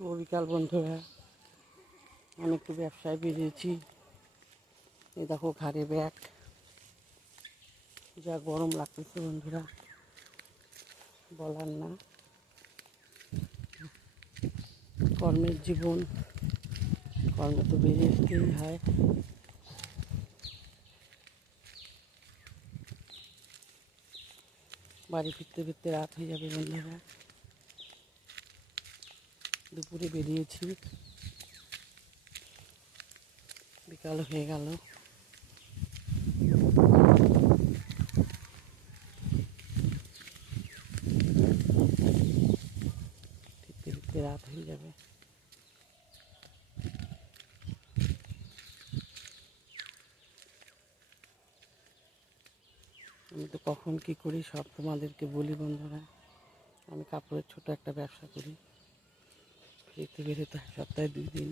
শুভ বিকাল বন্ধুরা। আমি একটু ব্যবসায় বেরিয়েছি। এই দেখো ঘাড়ে ব্যাগ, যা গরম লাগতেছে বন্ধুরা, বলার না। কর্মের জীবন, কর্মে তো বেরিয়ে আসতেই হয়। বাড়ি ফিরতে ফিরতে রাত হয়ে যাবে বন্ধুরা। দুপুরে বেরিয়েছি, বিকাল হয়ে গেল। ফিরতে ফিরতে রাত হয়ে যাবে। আমি তো কখন কী করি সব তোমাদেরকে বলি বন্ধুরা। আমি কাপড়ের ছোট একটা ব্যবসা করি। ফিরতে বেরোতে হয় সপ্তাহে 2 দিন।